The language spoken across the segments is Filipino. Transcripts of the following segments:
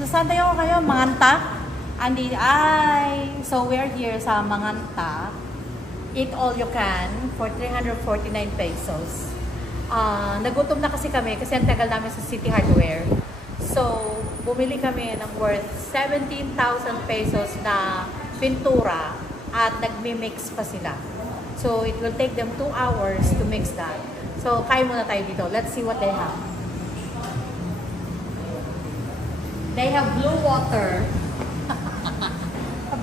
So, saan tayo kayo? Manganta? So we're here sa Manganta. Eat all you can for 349 pesos. Nagutom na kasi kami kasi ang tagal namin sa City Hardware. So, bumili kami ng worth 17,000 pesos na pintura at nagmi-mix pa sila. So, it will take them 2 hours to mix that. So, kain muna tayo dito. Let's see what they have. They have blue water.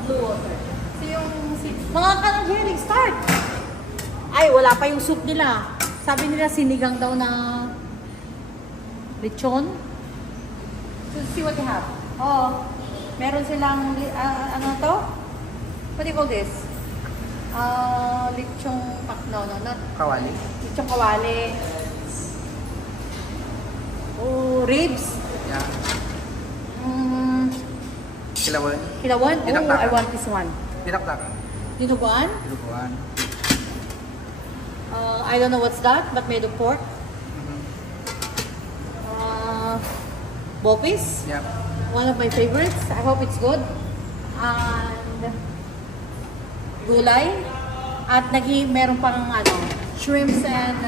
Blue water. So, yung... Mga kanang hearing, start! Ay, wala pa yung soup nila. Sabi nila sinigang daw na lechon. So, see what they have. Oh, meron silang, ano to? What do you call this? Lechong, no, not kawali. Lechong kawali. Oh, ribs. Yeah. Kilawan. Kilawan? Oh, Dinakdakan. I want this one. Dinakdakan. Dinuguan? Dinuguan. I don't know what's that, but made of pork. Bopis? Yeah. One of my favorites. I hope it's good. And gulay. At meron pang shrimps and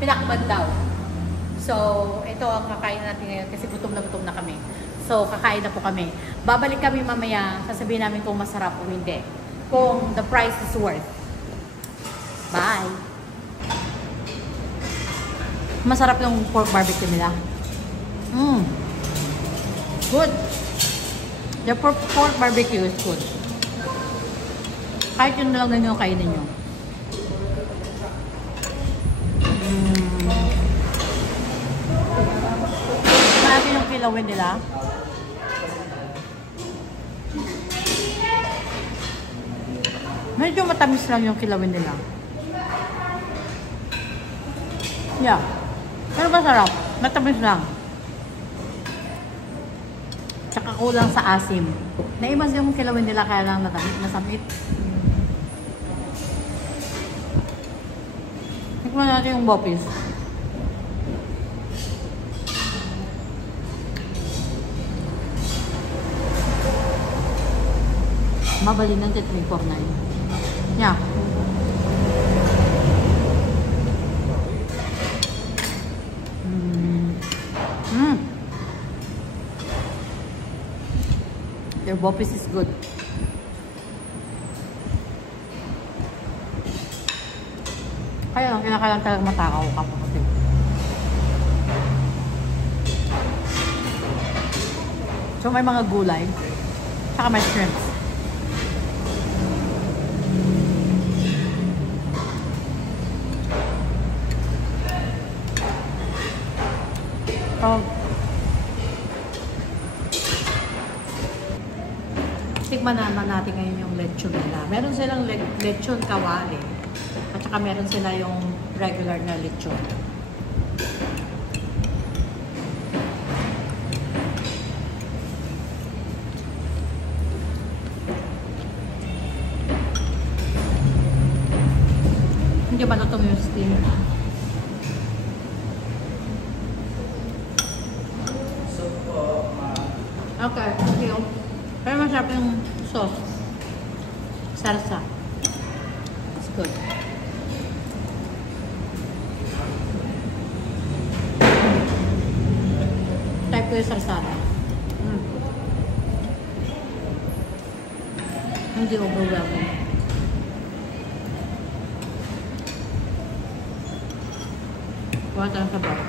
pinakbad daw. So, ito ang kakain natin ngayon kasi gutom na kami. So, kakain na po kami. Babalik kami mamaya, sasabihin namin kung masarap o hindi. Kung the price is worth. Bye! Masarap yung pork barbecue nila. Good! The pork barbecue is good. Kahit yun na lang yung kainin nyo. Marami yung kilawin nila. Medyo matamis lang yung kilawin nila. Yeah. Pero masarap. Matamis lang. Tsaka kulang sa asim. Naimas yung kilawin nila kaya lang masamit. Tikman natin yung bopis. Mabali ng 349. Yeah. Their bopis is good. Kaya lang, kinakailangan talagang matakaw ka po kasi. So may mga gulay. Saka may shrimps. Tikman naman natin ngayon yung lechon nila. Meron silang lechon kawali. At saka meron sila yung regular na lechon. Hindi ba natong yung steam? Okay, thank you. Pero masarap yung sauce. Salsa. It's good. Type ko yung salsada. Hindi overwhelming. Kuha tayo sa bar.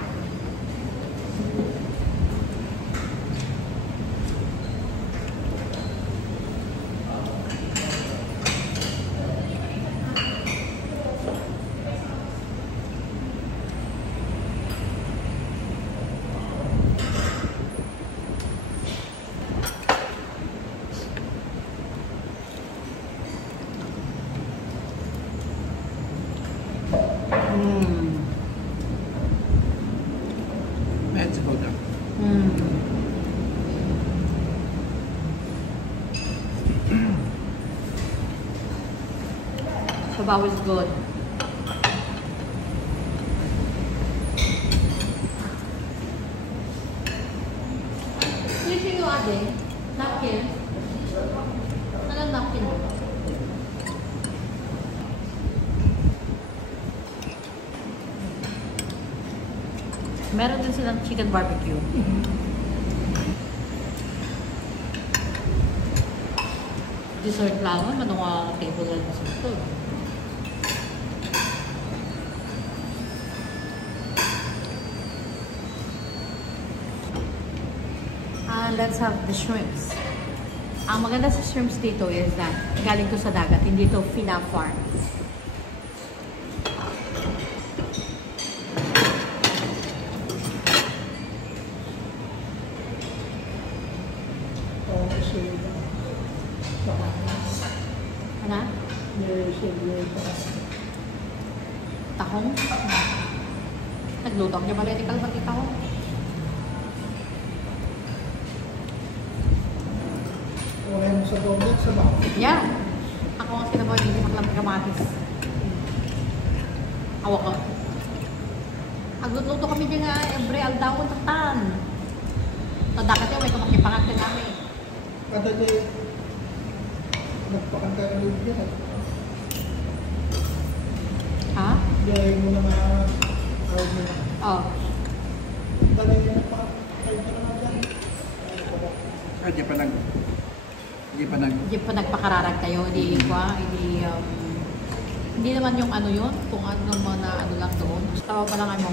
Let's go down. Sabaw is good. Sabi, napkin. Anong napkin? Meron din silang chicken barbecue. Dessert lang, ano nga table na dessert to. Let's have the shrimps. Ang maganda sa shrimps dito is that galing to sa dagat, hindi to fina-farm. Ano? Tahong? Nagluto niya pala, hindi ka naman tahong. Wala mo sa donut, sa bako. Yeah. Ako ang kinabaw hindi maklam kamatis. Awa ko. Agluto kami dyan nga, every aldawon tatan. Tadakat yun, may kumakipangat ka namin. Kada day, nagpakanta ka rin dyan. Ha? Dahil mo na awag mo na. Oh. Dali yung nagpakanta ka naman dyan. Ah, Hindi pa nagpakararag kayo, hindi naman yung ano yun, kung ano mga ano lang doon. Tawa pa lang ay mo.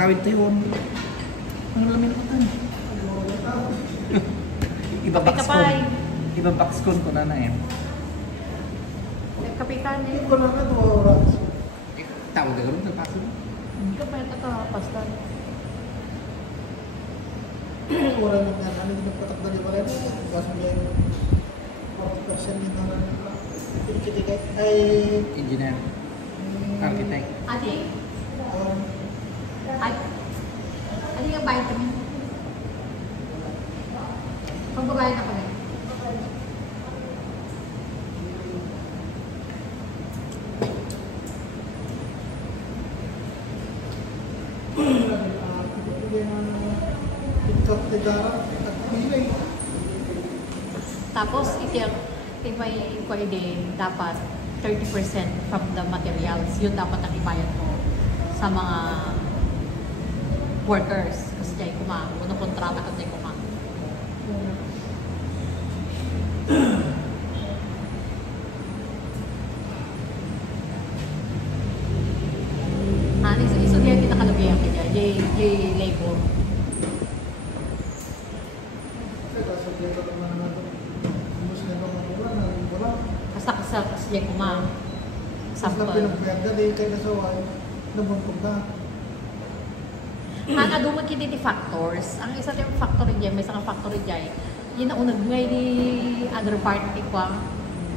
Kawin to yun. Ano lamin ko tan? Kapay. Iba box ko na eh. Kapitan eh. Hindi ko lang ito oras. Tawag ka gano'n sa paso. Kapay ito ka, pasta. Wala nang nga namin nagpatakdali pa rin. Kasi may 40% yung kinikit ay Engineer. Architect. Adi? Ay, ano yung vitamin? Pagbabayad ako rin. Tapos, if may pwede, dapat 30% from the materials. Yun dapat ang ibayad mo sa mga workers. Kasi dahil unang kontrata kasi iso diyan kita kalagyan kaya J labor. Basta kasi dahil Sample. sample. Pinagpagda dahil kayo nasawan, nabuntog na. Ang aduman kiti factors, ang isa tayong factory dyan, may isang factory dyan, yun ang unag ngay di other party ko ang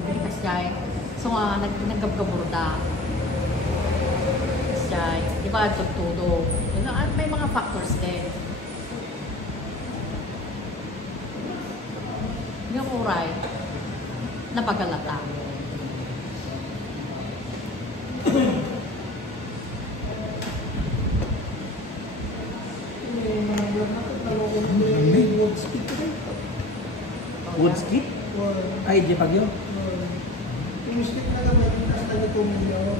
kasi dyan. So nga, naggabgaburda. Kasi dyan, di ba, tutudo. May mga factors din. Yung uray, napagalata. Woodskip? Ay, di pagyo. Yung stick na naman, hasta nito milyon.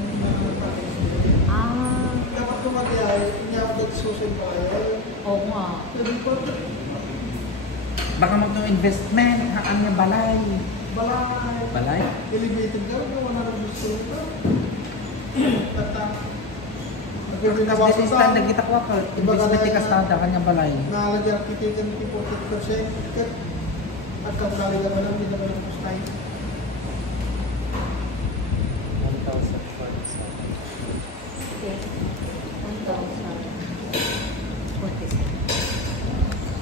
Dapat tumatiyay, hindi ako dito social file. Oo nga. Baka mag-investment, haan nga balay. Balay? Elevated ka, wala na gusto ka. Kasi sa standard kita ko ako, investment ka standard, kanyang balay. Nalagyan ang titigan ng 40%. At kung nalagyan mo lang, hindi naman yung postay. 1,000. 27.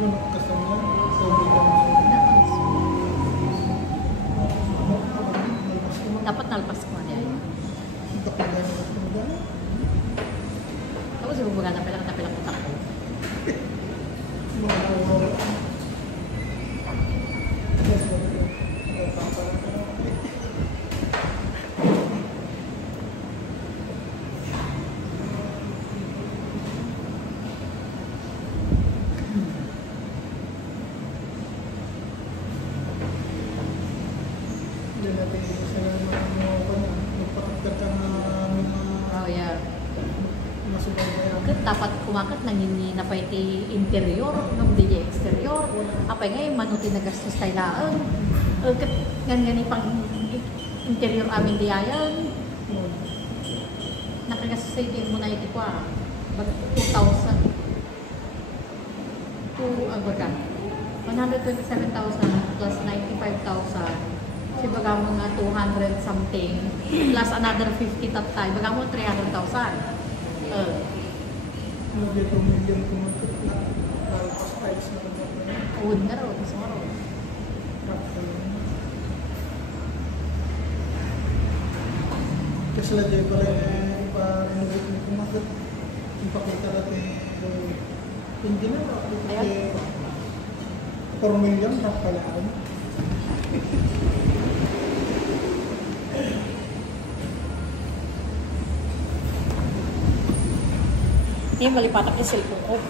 Manok kasama niya. Sobrang lang. Dapat nalpas ko niya yun. Kapag gano'n. Tapos yung bumaga na pilang utak ko. Mga kawawa. Hindi natin sila magpakagkat ka na Oh, yeah. masubayan. Kat dapat kumakat nangini na pa iti interior, nung di exterior. Apay ngayon, manuti na gastos tayo laan. Kat gani pang interior amin di ayan. Nakagastos tayo din muna iti kwa. 2,000. Baga. 127,000 plus 95,000. Si baga mo nga 200 something plus another 50 tatay. Baga mo 300,000. Hindi ito million kumatot na lalpas tiles na ito. Uwad nga raw. Gusto nga raw. Kasi lang dyan pala ipa-renovate mo kumatot. Ipakita natin hindi na ba? 4 million na palaan. Hindi, malipatak yung cellphone ko.